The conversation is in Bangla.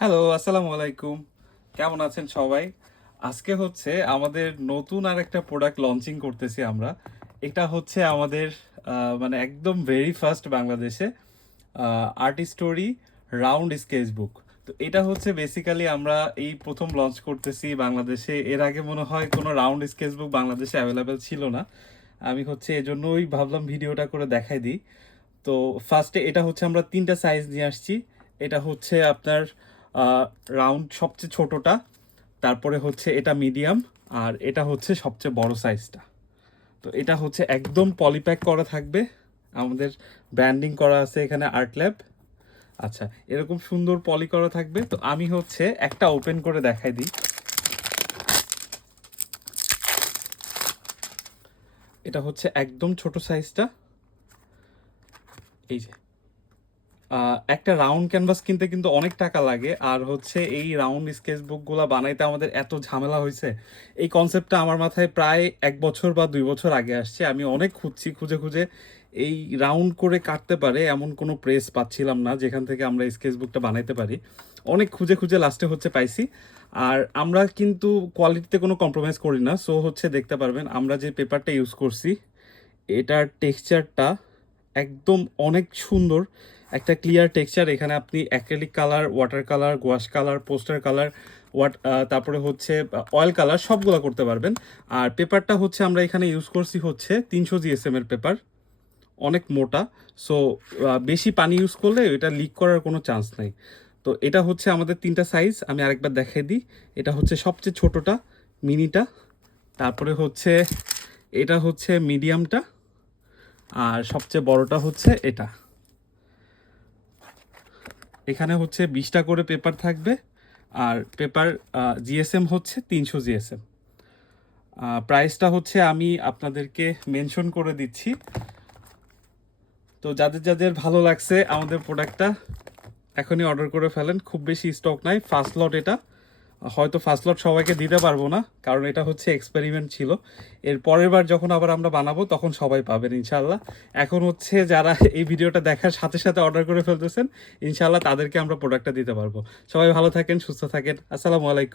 হ্যালো, আসসালামু আলাইকুম। কেমন আছেন সবাই? আজকে হচ্ছে আমাদের নতুন আরেকটা প্রোডাক্ট লঞ্চিং করতেছি আমরা। এটা হচ্ছে আমাদের মানে একদম ভেরি ফার্স্ট বাংলাদেশে art story round sketch book. তো এটা হচ্ছে বেসিক্যালি আমরা এই প্রথম লঞ্চ করতেছি বাংলাদেশে। এর আগে মনে হয় কোনো রাউন্ড স্কেচ বুক বাংলাদেশে অ্যাভেলেবেল ছিল না। আমি হচ্ছে এজন্যই ভাবলাম ভিডিওটা করে দেখাই দিই। তো ফার্স্টে এটা হচ্ছে আমরা 3টা সাইজ নিয়ে আসছি। এটা হচ্ছে আপনার রাউন্ড সবচেয়ে ছোটটা, তারপরে হচ্ছে এটা মিডিয়াম, আর এটা হচ্ছে সবচেয়ে বড় সাইজটা। তো এটা হচ্ছে একদম পলিপ্যাক করা থাকবে, আমাদের ব্র্যান্ডিং করা আছে এখানে আর্ট ল্যাব। আচ্ছা, এরকম সুন্দর পলি করা থাকবে। তো আমি হচ্ছে একটা ওপেন করে দেখাই দিই। এটা হচ্ছে একদম ছোট সাইজটা। এই যে একটা রাউন্ড ক্যানভাস কিনতে কিন্তু অনেক টাকা লাগে, আর হচ্ছে এই রাউন্ড স্কেচ বুকগুলো বানাইতে আমাদের এত ঝামেলা হয়েছে। এই কনসেপ্টটা আমার মাথায় প্রায় 1 বছর বা 2 বছর আগে আসছে। আমি অনেক খুঁজছি, খুঁজে খুঁজে এই রাউন্ড করে কাটতে পারে এমন কোনো প্রেস পাচ্ছিলাম না যেখান থেকে আমরা স্কেচ বুকটা বানাইতে পারি। অনেক খুঁজে খুঁজে লাস্টে হচ্ছে পাইছি। আর আমরা কিন্তু কোয়ালিটিতে কোনো কম্প্রোমাইজ করি না। সো হচ্ছে দেখতে পারবেন আমরা যে পেপারটা ইউজ করছি, এটার টেক্সচারটা একদম অনেক সুন্দর। একটা ক্লিয়ার টেক্সচার। এখানে আপনি acrylic colour, water colour, gouache colour, poster colour, তারপরে হচ্ছে অয়েল কালার সবগুলো করতে পারবেন। আর পেপারটা হচ্ছে আমরা এখানে ইউজ করছি হচ্ছে 300 জিএসএম এর পেপার, অনেক মোটা। সো বেশি পানি ইউজ করলে এটা লিক করার কোনো চান্স নাই। তো এটা হচ্ছে আমাদের 3টা সাইজ, আমি আরেকবার দেখাই দিই। এটা হচ্ছে সবচেয়ে ছোটটা, মিনিটা, তারপরে হচ্ছে এটা হচ্ছে মিডিয়ামটা, আর সবচেয়ে বড়টা হচ্ছে এটা। এখানে হচ্ছে 20টা করে পেপার থাকবে, আর পেপার জিএসএম হচ্ছে 300 জিএসএম। প্রাইসটা হচ্ছে আমি আপনাদেরকে মেনশন করে দিচ্ছি। তো যাদের যাদের ভালো লাগছে আমাদের প্রোডাক্টটা এখনই অর্ডার করে ফেলেন। খুব বেশি স্টক নাই, ফার্স্ট লট এটা। হয়তো ফার্স্ট লট সবাইকে দিতে পারবো না, কারণ এটা হচ্ছে এক্সপেরিমেন্ট ছিল। এর পরের বার যখন আবার আমরা বানাবো তখন সবাই পাবেন ইনশাল্লাহ। এখন হচ্ছে যারা এই ভিডিওটা দেখার সাথে সাথে অর্ডার করে ফেলতেছেন, ইনশাল্লাহ তাদেরকে আমরা প্রোডাক্টটা দিতে পারবো। সবাই ভালো থাকেন, সুস্থ থাকেন। আসসালামু আলাইকুম।